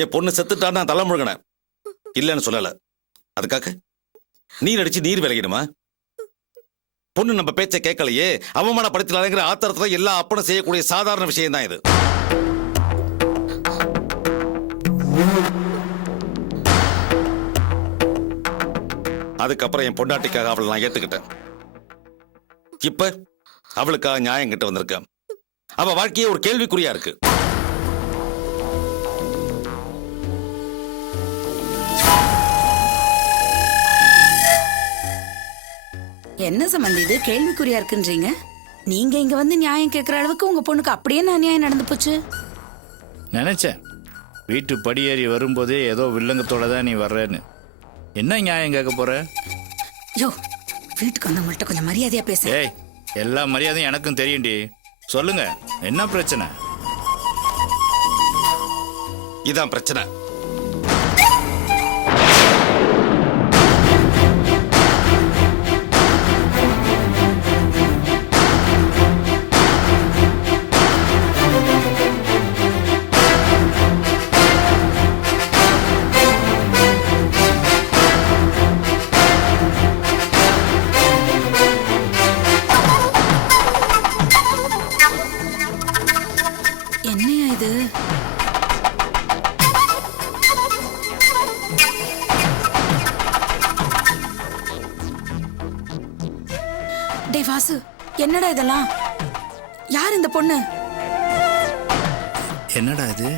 என் பொண்ணு செத்துட்டா நான் தலை முழுகினேன், இல்லைன்னு சொல்லல. அதுக்காக நீர் அடிச்சு நீர் விலகிடுமா? பொண்ணு நம்ம பேச்சை கேட்கலையே, அவமானப்படுத்தலைங்கிற ஆத்திரத்துல எல்லா அப்பனும் செய்யக்கூடிய சாதாரண விஷயம் தான் இது. அதுக்கப்புறம் என் பொண்டாட்டிக்காக அவளை நான் ஏத்துக்கிட்டேன். இப்ப அவளுக்காக நியாயம் கிட்ட வந்திருக்கேன். அவ வாழ்க்கையே ஒரு கேள்விக்குறியா இருக்கு. என்ன சம்பந்தி இது கேள்விக்குறியா இருக்குன்றீங்க? நீங்க இங்க வந்து நியாயம் கேட்கிற அளவுக்கு உங்க பொண்ணுக்கு அப்படியே நான் நியாயம் நடந்து போச்சு? நினைச்சேன் வீட்டு படியேறி வரும்போதே ஏதோ வில்லங்கத்தோட தான் நீ வர்றேன்னு. என்ன நியாயம் கேட்க போற? யோ, வீட்டுக்கு வந்தவங்கள்ட்ட கொஞ்சம் மரியாதையா பேச. ஏய், எல்லா மரியாதையும் எனக்கும் தெரியும்டி. சொல்லுங்க, என்ன பிரச்சனை? இதான் பிரச்சனை. என்னையா இது? டேய் வாசு, என்னடா இதெல்லாம்? யார் இந்த பொண்ணு? என்னடா இது?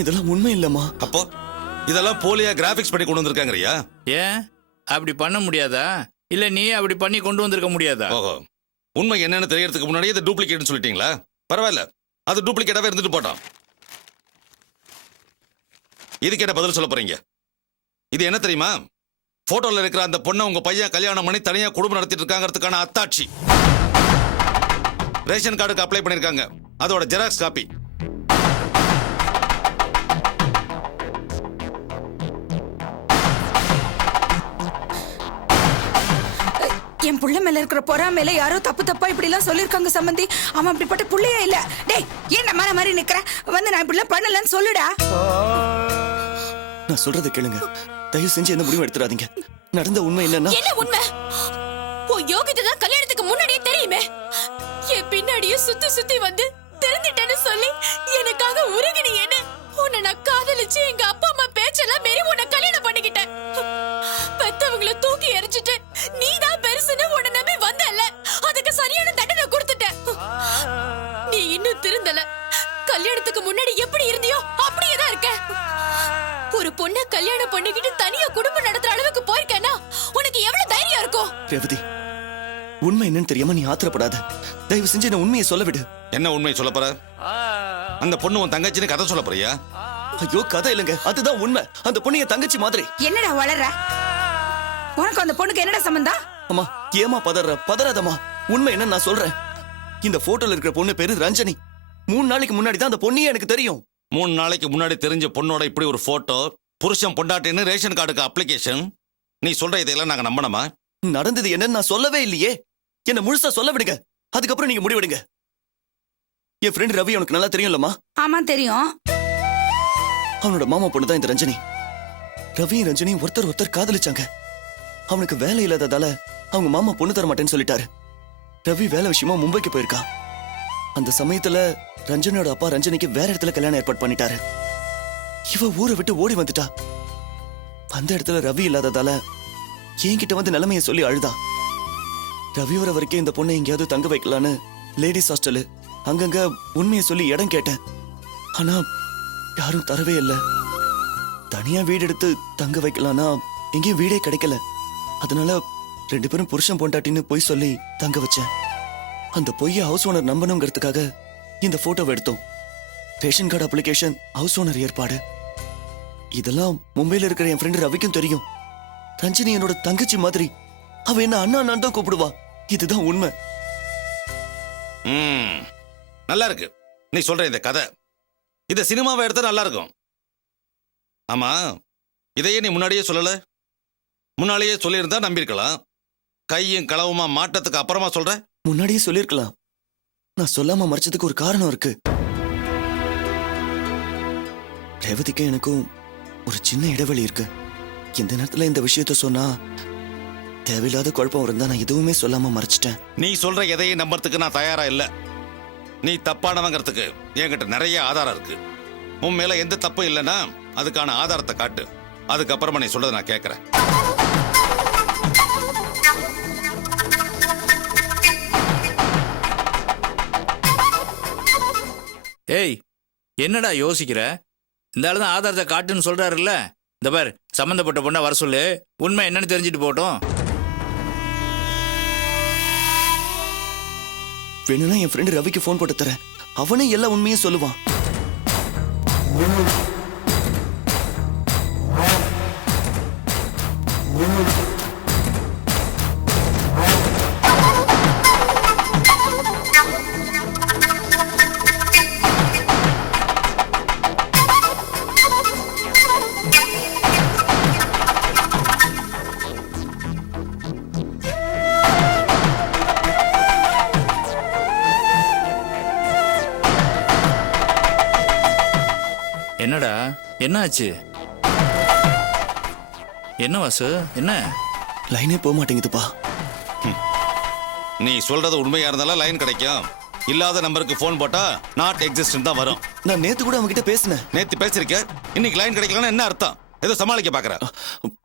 இதெல்லாம் உண்மை இல்லம்மா. அப்போ இதெல்லாம் போலியா கிராபிக்ஸ் பண்ணி கொண்டு வந்திருக்காங்கறியா? ஏன் அப்படி பண்ண முடியாதா? இல்ல நீ அப்படி பண்ணி கொண்டு வந்திருக்க முடியாதா? ஓஹோ, உண்மை என்னன்னு தெரியறதுக்கு முன்னாடியே இது டூப்ளிகேட்னு சொல்லிட்டீங்களா? பரவாயில்ல, அது டூப்ளிகேட்டாவே இருந்துட்டு போட்டோம். இதுக்கு என்ன பதில் சொல்ல போறீங்க? இது என்ன தெரியுமா? போட்டோல இருக்கிற அந்த பொண்ணை உங்க பையன் கல்யாணம் பண்ணி தனியா குடும்பம் நடத்திட்டு இருக்காங்கிறதுக்கான அத்தாட்சி. ரேஷன் கார்டுக்கு அப்ளை பண்ணிருக்காங்க, அதோட ஜெராக்ஸ் காப்பி. என் புள்ள மேல இருக்கிற பொறாமையில யாரோ தப்பு தப்பா இப்படி எல்லாம் சொல்லிருக்காங்க சம்பந்தி. அவன் அப்படிப்பட்ட புள்ளையே இல்ல. டேய், ஏன் மர மாதிரி நிக்கிற? வந்து நான் இப்படி எல்லாம் பண்ணலன்னு சொல்லுடா. நான் சொல்றதை கேளுங்க, தயவு செஞ்சு என்ன முடிவு எடுத்துறாதீங்க. நடந்த உண்மை என்னன்னா, என்ன உண்மை? உன் யோகிதை தான் கல்யாணத்துக்கு முன்னாடியே தெரியுமே. என் பின்னாடியே சுத்தி சுத்தி வந்து தெரிஞ்சிட்டேன்னு சொல்லி எனக்காக உருகினி. என்ன உன்னை நான் காதலிச்சு எங்க அப்பா அம்மா பேச்செல்லாம் மீறி உன்னை கல்யாணம் பண்ணிக்கிட்டேன். பெத்தவங்களை தூக்கி எரிச்சிட்டு நீதான் பெருசுன்னு உன்னை நம்பி வந்தல்ல, அதுக்கு சரியான தண்டனை கொடுத்துட்ட. நீ இன்னும் திருந்தல. கல்யாணத்துக்கு முன்னாடி எப்படி இருந்தியோ அப்படியே தான் இருக்க. ஒரு பொண்ணை கல்யாணம் பண்ணிக்கிட்டு தனியா குடும்பம் நடத்துற அளவுக்கு போயிருக்கேன்னா உனக்கு எவ்வளவு தைரியம் இருக்கும்? ரேவதி, உண்மை என்னன்னு தெரியாம நீ ஆத்திரப்படாத. தயவு செஞ்சு என்ன உண்மையை சொல்ல விடு. என்ன உண்மையை சொல்ல போற? அந்த பொண்ணு உன் தங்கச்சின்னு கதை சொல்ல போறியா? ஐயோ, கதை இல்லைங்க, அதுதான் உண்மை. அந்த பொண்ணு என் தங்கச்சி மாதிரி. என்னடா வளர்ற? உனக்கு அந்த பொண்ணுக்கு என்னடா சம்பந்தம்? அம்மா, ஏமா பதறாதம்மா. உண்மை என்ன நான் சொல்றேன். இந்த போட்டோல இருக்கிற பொண்ணு பேரு ரஞ்சனி. 3 நாளைக்கு முன்னாடி தான் அந்த பொண்ணையே எனக்கு தெரியும். 3 நாளைக்கு முன்னாடி தெரிஞ்ச பொண்ணோட இப்படி ஒரு போட்டோ, புருஷன் பொண்டாட்டின்னு ரேஷன் கார்டுக்கு அப்ளிகேஷன். நீ சொல்ற இதெல்லாம் நாங்க நம்பணுமா? நடந்தது என்னன்னு நான் சொல்லவே இல்லையே. என்ன முழுசா சொல்ல விடுங்க, அதுக்கப்புறம் நீங்க முடிவெடுங்க. என் ஃப்ரெண்ட் ரவி உனக்கு நல்லா தெரியும்லம்மா? ஆமா தெரியும். அவனோட மாமா பொண்ணு தான் இந்த ரஞ்சனி. ரவியும் ரஞ்சனியும் ஒருத்தர் காதலிச்சாங்க. அவனுக்கு வேலை இல்லாததால அவங்க மாமா பொண்ணு தர மாட்டேன்னு சொல்லிட்டாரு. ரவி வேலை விஷயமா மும்பைக்கு போயிருக்கான். அந்த சமயத்துல ரஞ்சனியோட அப்பா ரஞ்சனிக்கு வேற இடத்துல கல்யாணம் ஏற்பாடு பண்ணிட்டாரு. இவ ஊரை விட்டு ஓடி வந்துட்டா. அந்த இடத்துல ரவி இல்லாததால என்கிட்ட வந்து நிலைமையை சொல்லி அழுதா. ரவி வர வரைக்கும் இந்த பொண்ணை எங்கேயாவது தங்க வைக்கலான்னு லேடிஸ் ஹாஸ்டலு அங்கங்க உண்மையை சொல்லி இடம் கேட்டேன். ஆனா யாரும் தரவே இல்லை. தனியா வீடு எடுத்து தங்க வைக்கலான்னா எங்கேயும் வீடே கிடைக்கல. அதனால 2 பேரும் புருஷன் பொண்டாட்டின்னு பொய் சொல்லி தங்க வச்சேன். அந்த பொய்யை ஹவுஸ் ஓனர் நம்பணுங்கிறதுக்காக இந்த போட்டோவை எடுத்தோம். Ration card application, house owner ஏற்பாடு, இதெல்லாம் மும்பையில இருக்கிற என் ஃப்ரெண்டு ரவிக்கும் தெரியும். ரஞ்சினி என்னோட தங்கச்சி மாதிரி. அவ என்ன அண்ணா அண்ணான் தான் கூப்பிடுவா. இதுதான் உண்மை. நல்லா இருக்கு நீ சொல்ற இந்த கதை. இத சினிமாவை எடுத்தா நல்லா இருக்கும். ஆமா, இதையே நீ முன்னாடியே சொல்லல. முன்னாலேயே சொல்லியிருந்தா நம்பியிருக்கலாம். கையும் களவுமா மாட்டத்துக்கு அப்புறமா சொல்ற. முன்னாடியே சொல்லிருக்கலாம். நான் சொல்லாம மறைச்சதுக்கு ஒரு காரணம் இருக்கு. ரேவதிக்கும் எனக்கும் ஒரு சின்ன இடைவெளி இருக்கு. இந்த நேரத்துல இந்த விஷயத்த சொன்னா தேவையில்லாத குழப்பம் இருந்தா நான் எதுவுமே சொல்லாம மறைச்சிட்டேன். நீ சொல்ற எதையும் நம்புறதுக்கு நான் தயாரா இல்ல. நீ தப்பானவங்கிறதுக்கு என்கிட்ட நிறைய ஆதாரம் இருக்கு. உன் மேல எந்த தப்பும் இல்லைன்னா அதுக்கான ஆதாரத்தை காட்டு. அதுக்கப்புறமா நீ சொல்றதை நான் கேட்கறேன். ஏய், என்னடா யோசிக்கிற? இந்த ஆளு தான் ஆதாரத்தை காட்டுன்னு சொல்றாருல்ல. இந்த பார், சம்பந்தப்பட்ட பொண்ணை வர சொல்லு. உண்மை என்னன்னு தெரிஞ்சுட்டு போட்டோம். வேணும்னா என் ஃப்ரெண்டு ரவிக்கு ஃபோன் போட்டு தரேன். அவனே எல்லா உண்மையும் சொல்லுவான். என்னடா, என்ன ஆச்சு? என்ன வாசு, என்ன? லைனே போக மாட்டேங்குதுப்பா. நீ சொல்றது உண்மையா இருந்தாலும் லைன் கிடைக்கும். இல்லாத நம்பருக்கு போன் போட்டா நாட் எக்ஸிஸ்ட் தான் வரும். நான் நேத்து கூட அவன்கிட்ட பேசினேன். நேத்து பேசிருக்க, இன்னைக்கு லைன் கிடைக்கலன்னா என்ன அர்த்தம்? ஏதோ சமாளிக்க பாக்குற.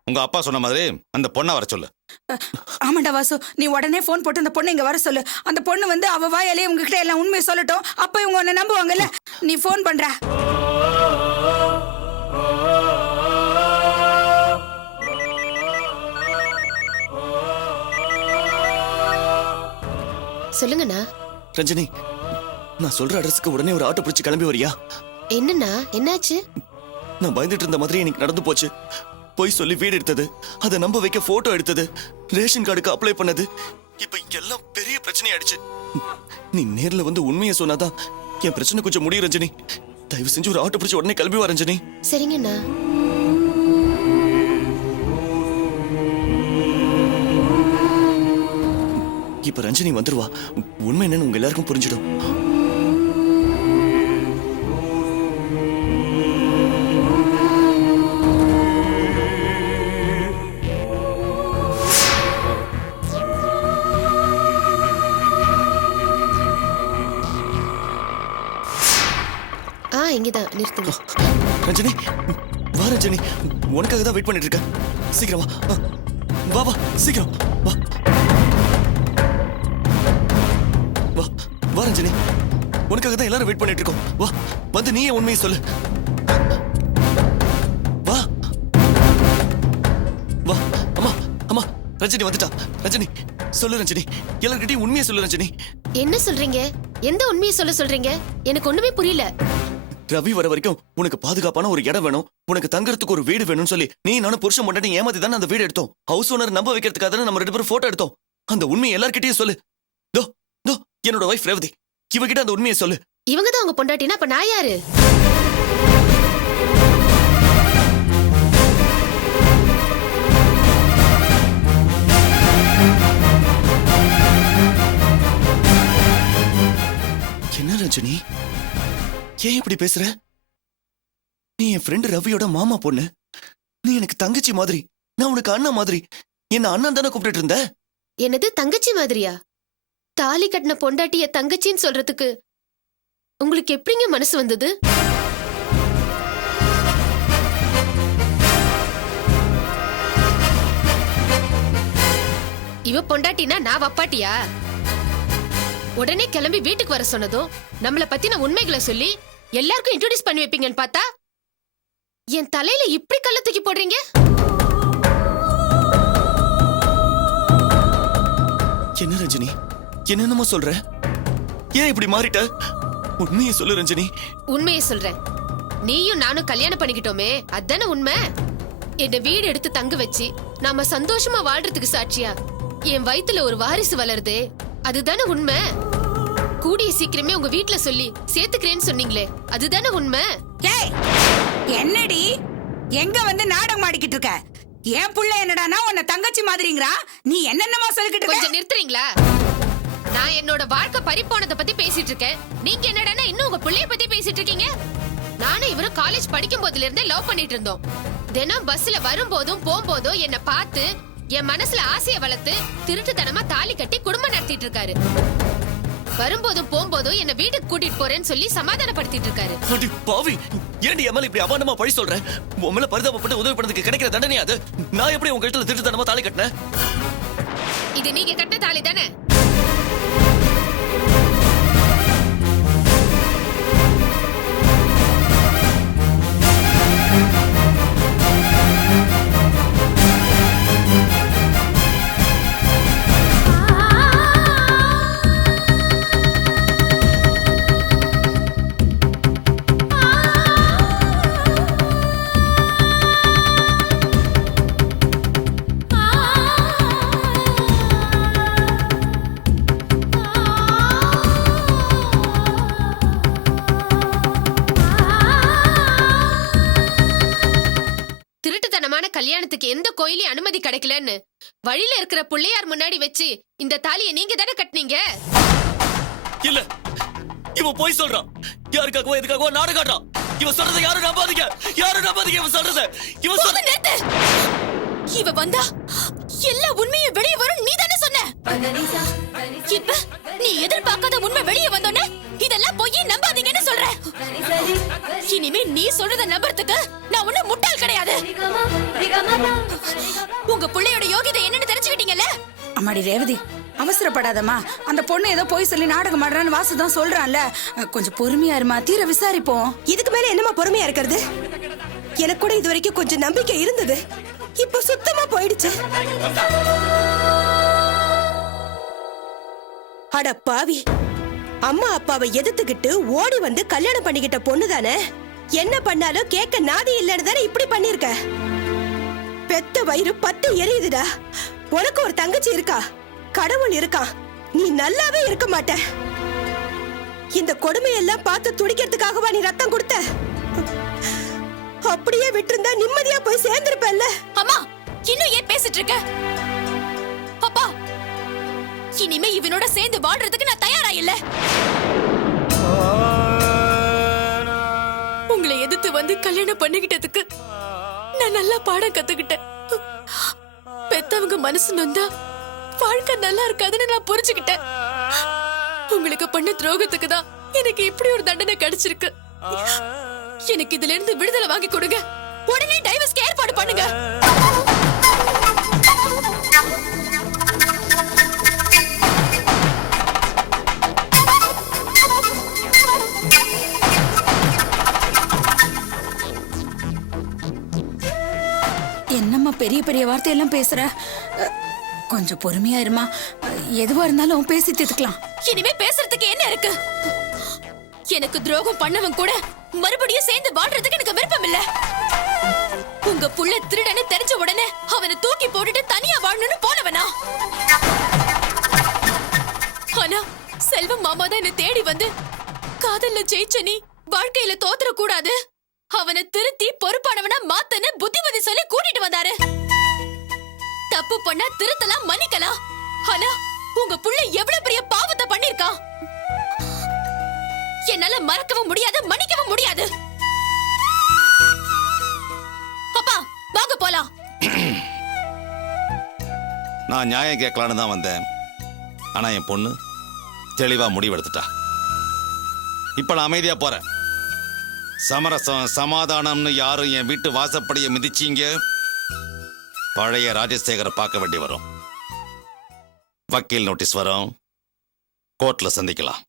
உங்க அப்பா சொன்ன மாதிரி அந்த பொண்ணை வர சொல்லு. ஆமாண்டா வாசு, நீ உடனே போன் போட்டு அந்த பொண்ணை இங்க வர சொல்லு. அந்த பொண்ணு வந்து அவ வாயாலே உங்ககிட்ட எல்லாம் உண்மையை சொல்லட்டும். அப்ப இவங்க உன்னை நம்புவாங்கல்ல. நீ போன் பண்ற. சொல்லுங்கண்ணா. ரஞ்சினி, நான் சொல்ற அட்ரஸ்க்கு உடனே ஒரு ஆட்டோ பிடிச்சு கிளம்பி வரியா? என்னண்ணா, என்னாச்சு? நான் பயந்துட்டு இருந்த மாதிரி எனக்கு நடந்து போச்சு. போய் சொல்லி வீடு எடுத்தது, அதை நம்ப வைக்க போட்டோ எடுத்தது, ரேஷன் கார்டுக்கு அப்ளை பண்ணது, இப்ப எல்லாம் பெரிய பிரச்சனை ஆயிடுச்சு. நீ நேர்ல வந்து உண்மையை சொன்னாதான் என் பிரச்சனை கொஞ்சம் முடியும். ரஞ்சினி, தயவு செஞ்சு ஒரு ஆட்டோ பிடிச்சு உடனே கிளம்பி வா ரஞ்சினி. சரிங்கண்ணா. இப்ப ரஞ்சினி வந்துருவா. உண்மை என்னன்னு உங்க எல்லாருக்கும் புரிஞ்சிடும். இங்கதான் நிறுத்துங்க. ரஞ்சினி, வா ரஞ்சினி, உனக்காக தான் வெயிட் பண்ணிட்டு இருக்கேன். சீக்கிரம் வா. வா வா, சீக்கிரம் வா. வா வா ரஞ்சினி, உனக்காக தான் எல்லாரும் வெயிட் பண்ணிட்டு இருக்கோம். வா, வந்து நீயே உண்மையை சொல்லு. வா வா. அம்மா அம்மா, ரஞ்சினி வந்துட்டா. ரஞ்சினி சொல்லு. ரஞ்சினி, எல்லார்கிட்டயும் உண்மையை சொல்லு. ரஞ்சினி, என்ன சொல்றீங்க? எந்த உண்மையை சொல்றீங்க? எனக்கு ஒண்ணுமே புரியல. ரவி வர வரைக்கும் உனக்கு பாதுகாப்பான ஒரு இடம் வேணும், உனக்கு தங்கறதுக்கு ஒரு வீடு வேணும்னு சொல்லி நீ நானும் புருஷன் பொண்டாட்டி ஏமாத்தி தானே அந்த வீடு எடுத்தோம். ஹவுஸ் ஓனர் நம்ப வைக்கிறதுக்காக தானே நம்ம 2 பேரும் போட்டோ எடுத்தோம். அந்த உண்மையை எல்லார்கிட்டயும் சொல்லு. தோ தோ, என்னோட வைஃப் ரேவதி, இவகிட்ட அந்த உண்மையை சொல்லு. இவங்க தான் உங்க பொண்டாட்டினா அப்ப நான் யாரு? என்ன ரஞ்சினி, ஏன் இப்படி பேசுற? நீ என் ஃப்ரெண்டு ரவியோட மாமா பொண்ணு. நீ எனக்கு தங்கச்சி மாதிரி, நான் உனக்கு அண்ணா மாதிரி. என்ன அண்ணன் தானே கூப்பிட்டு இருந்த? என்னது தங்கச்சி மாதிரியா? தாலி கட்டின பொண்டாட்டிய தங்கச்சின்னு சொல்றதுக்கு உங்களுக்கு எப்படிங்க மனசு வந்தது? இவ பொண்டாட்டினா நான் வப்பாட்டியா? உடனே கிளம்பி வீட்டுக்கு வர சொன்னதும் நம்மள பத்தின உண்மைகளை சொல்லி எல்லாருக்கும் இன்ட்ரோடியூஸ் பண்ணி வைப்பீங்கன்னு பார்த்தா என் தலையில இப்படி கல்ல தூக்கி போடுறீங்க. என்ன ரஞ்சனி என்னென்னமோ சொல்ற? ஏன் இப்படி மாறிட்ட? உண்மையை சொல்லு ரஞ்சனி. உண்மையை சொல்றேன். நீயும் நானும் கல்யாணம் பண்ணிக்கிட்டோமே, அதானே உண்மை. என்ன வீடு எடுத்து தங்க வச்சு நாம சந்தோஷமா வாழ்றதுக்கு சாட்சியா என் வயித்துல ஒரு வாரிசு வளருதே, அதுதானே உண்மை. கூடிய சீக்கிரமே உங்க வீட்ல சொல்லி சேர்த்துக்கிறேன்னு சொன்னீங்களே, அதுதானே உண்மை. ஏய் என்னடி எங்க வந்து நாடகம் ஆடிக்கிட்டு இருக்க? என் புள்ள என்னடானா உன்னை தங்கச்சி மாதிரிங்கறா, நீ என்னென்னமா சொல்லிக்கிட்டு இருக்க? கொஞ்சம் நிறுத்துறீங்களா? நான் என்னோட வாழ்க்கை பறிப்போனதை பத்தி பேசிட்டு இருக்கேன். நீங்க என்னடானா இன்னும் உங்க புள்ளைய பத்தி பேசிட்டு இருக்கீங்க. நானும் இவரும் காலேஜ் படிக்கும் போதுல இருந்தே லவ் பண்ணிட்டு இருந்தோம். தினம் பஸ்ல வரும்போதும் போகும்போதும் என்ன பார்த்து என் மனசுல ஆசைய வளர்த்து திருட்டுத்தனமா தாலி கட்டி குடும்பம் நடத்திட்டு இருக்காரு. வரும்போதும் போகும்போதும் என்ன வீட்டுக்கு கூட்டிட்டு போறேன்னு சொல்லி சமாதானப்படுத்திட்டு இருக்காரு. அடி பாவி, ஏன்டி எம்எல்ஏ இப்படி அவமானமா பழி சொல்ற? உன் மேல பரிதாபப்பட்டு உதவி பண்ணதுக்கு கிடைக்கிற தண்டனை அது. நான் எப்படி உங்க இடத்துல திருட்டுத்தனமா தாலி கட்டினேன்? இது நீங்க கட்ட தாலி தானே? திருட்டுத்தனமான கல்யாணத்துக்கு எந்த கோயிலையும் அனுமதி கிடைக்கலன்னு வழியில இருக்கிற பிள்ளையார் முன்னாடி வச்சு இந்த தாலியை நீங்க தானே கட்டினீங்க. இல்ல, இவன் போய் சொல்றான். யாருக்காகவோ எதுக்காகவோ நாடகம் ஆடுறான். இவன் சொல்றதை யாரும் நம்பாதீங்க, யாரும் நம்பாதீங்க. இவன் சொல்றத இவன் சொல்ற நிறுத்து. இவ வந்தா எல்லா உண்மையும் வெளியே வரும், நீ தானே சொன்ன. இப்ப நீ எதிர்பார்க்காத உண்மை வெளியே வந்தோன்னே இதெல்லாம் போய் நம்பாதீங்கன்னு சொல்ற. இனிமே நீ சொல்றத நம்புறதுக்கு நான் ஒண்ணு முட்டாள் கிடையாது. உங்க பிள்ளையோட யோகிதை என்னன்னு தெரிஞ்சுக்கிட்டீங்கல்ல? அம்மாடி ரேவதி, அவசரப்படாதம்மா. அந்த பொண்ணு ஏதோ போய் சொல்லி நாடகம் ஆடுறான்னு வாசு தான் சொல்றான்ல. கொஞ்சம் பொறுமையா இருமா, தீர விசாரிப்போம். இதுக்கு மேல என்னமா பொறுமையா இருக்கிறது? எனக்கு கூட இது வரைக்கும் கொஞ்சம் நம்பிக்கை இருந்தது, இப்போ சுத்தமா போயிடுச்சு. அட பாவி, அம்மா அப்பாவை எதிர்த்துக்கிட்டு ஓடி வந்து கல்யாணம் பண்ணிக்கிட்ட பொண்ணு தானே. என்ன பண்ணாலும் கேட்க நாதி இல்லைன்னு தானே இப்படி பண்ணிருக்க. பெத்த வயிறு 10 எரியுதுடா. உனக்கு ஒரு தங்கச்சி இருக்கா, கடவுள் இருக்கா, நீ நல்லாவே இருக்க மாட்ட. இந்த கொடுமையெல்லாம் பார்த்து துடிக்கிறதுக்காகவா நீ ரத்தம் கொடுத்த? அப்படியே விட்டிருந்தா நிம்மதியா போய் சேர்ந்திருப்பல்ல. அம்மா, இன்னும் ஏன் பேசிட்டு இருக்க? அப்பா, இனிமே இவனோட சேர்ந்து வாழ்றதுக்கு நான் தயாரா இல்ல. உங்களை எதிர்த்து வந்து கல்யாணம் பண்ணிக்கிட்டதுக்கு நான் நல்லா பாடம் கத்துக்கிட்டேன். பெத்தவங்க மனசு நொந்தா வாழ்க்கை நல்லா இருக்காதுன்னு நான் புரிஞ்சுக்கிட்டேன். உங்களுக்கு பண்ண துரோகத்துக்கு தான் எனக்கு இப்படி ஒரு தண்டனை கிடைச்சிருக்கு. எனக்கு இதுல இருந்து விடுதலை வாங்கி கொடுங்க. உடனே டைவர்ஸ்க்கு ஏற்பாடு பண்ணுங்க. என்னம்மா பெரிய பெரிய வார்த்தையெல்லாம் பேசுற? கொஞ்சம் பொறுமையா இருமா. எதுவா இருந்தாலும் பேசி தீர்த்துக்கலாம். இனிமே பேசுறதுக்கு என்ன இருக்கு? எனக்கு துரோகம் பண்ணவன் கூட மறுபடியும் சேர்ந்து வாழ்றதுக்கு எனக்கு விருப்பம் இல்ல. உங்க புள்ள திருடன்னு தெரிஞ்ச உடனே அவனை தூக்கி போட்டுட்டு தனியா வாழணும்னு போனவனா? ஆனா செல்வம் மாமா தான் என்ன தேடி வந்து காதல்ல ஜெயிச்ச நீ வாழ்க்கையில தோத்துற கூடாது, அவனை திருத்தி பொறுப்பானவனா மாத்தன்னு புத்திமதி சொல்லி கூட்டிட்டு வந்தாரு. தப்பு பண்ணா திருத்தலாம், மன்னிக்கலாம். ஆனா உங்க புள்ள எவ்வளவு பெரிய பாவத்தை பண்ணிருக்கான். என்னால மறக்கவும் முடியாது, மன்னிக்கவும் முடியாது. அப்பா, வாங்க போலாம். நான் நியாயம் கேட்கலான்னு தான் வந்தேன். ஆனா என் பொண்ணு தெளிவா முடிவெடுத்துட்டா. இப்ப நான் அமைதியா போறேன். சமரசம் சமாதானம்னு யாரும் என் வீட்டு வாசப்படியை மிதிச்சீங்க, பழைய ராஜசேகரை பார்க்க வேண்டி வரும். வக்கீல் நோட்டீஸ் வரும், கோர்ட்ல சந்திக்கலாம்.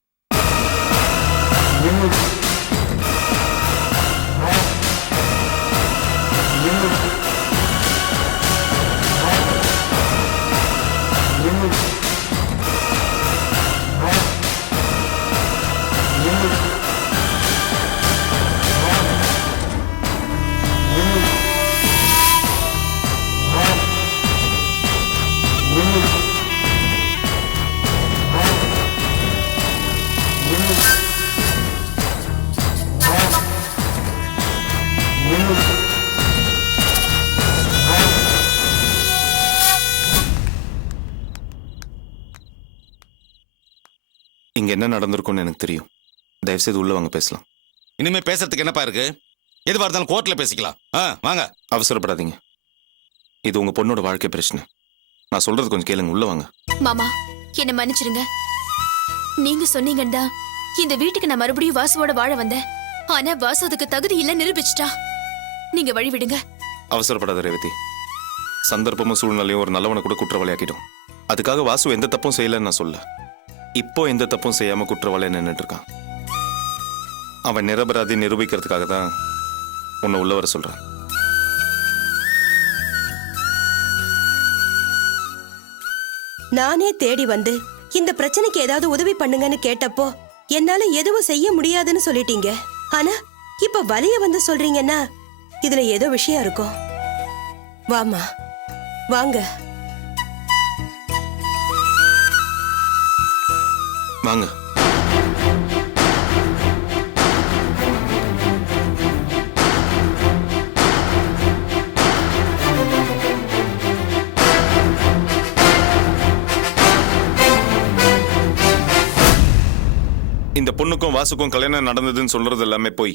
இங்க என்ன நடந்திருக்கும்னு எனக்கு தெரியும். தயவுசெய்து உள்ள வாங்க, பேசலாம். இனிமே பேசுறதுக்கு என்னப்பா இருக்கு? எதுவா இருந்தாலும் கோர்ட்ல பேசிக்கலாம். வாங்க. அவசரப்படாதீங்க. இது உங்க பொண்ணோட வாழ்க்கை பிரச்சனை. நான் சொல்றது கொஞ்சம் கேளுங்க, உள்ள வாங்க. மாமா என்ன மன்னிச்சிருங்க. நீங்க சொன்னீங்கன்னா இந்த வீட்டுக்கு நான் மறுபடியும் வாசுவோட வாழ வந்தேன். ஆனா வாசு அதுக்கு தகுதி இல்ல நிரூபிச்சிட்டா. நீங்க வழி விடுங்க. அவசரப்படாத ரேவதி. சந்தர்ப்பமும் சூழ்நிலையும் ஒரு நல்லவனை கூட குற்றவாளியாக்கிடும். அதுக்காக வாசு எந்த தப்பும் செய்யலன்னு நான் சொல்ல. இப்போ எந்த தப்பும் செய்யாம குற்றவாளியா நின்னுட்டு இருக்கான். அவன் நிரபராதி நிரூபிக்கிறதுக்காக தான் உன்னை உள்ள வர சொல்றான். நானே தேடி வந்து இந்த பிரச்சனைக்கு ஏதாவது உதவி பண்ணுங்கன்னு கேட்டப்போ என்னால எதுவும் செய்ய முடியாதுன்னு சொல்லிட்டீங்க. ஆனா இப்ப வலிய வந்து சொல்றீங்கன்னா இதுல ஏதோ விஷயம் இருக்கும். வாமா, வாங்க. வாங்க. இந்த பொண்ணுக்கும் வாசுக்கும் கல்யாணம் நடந்ததுன்னு சொல்றது எல்லாமே போய்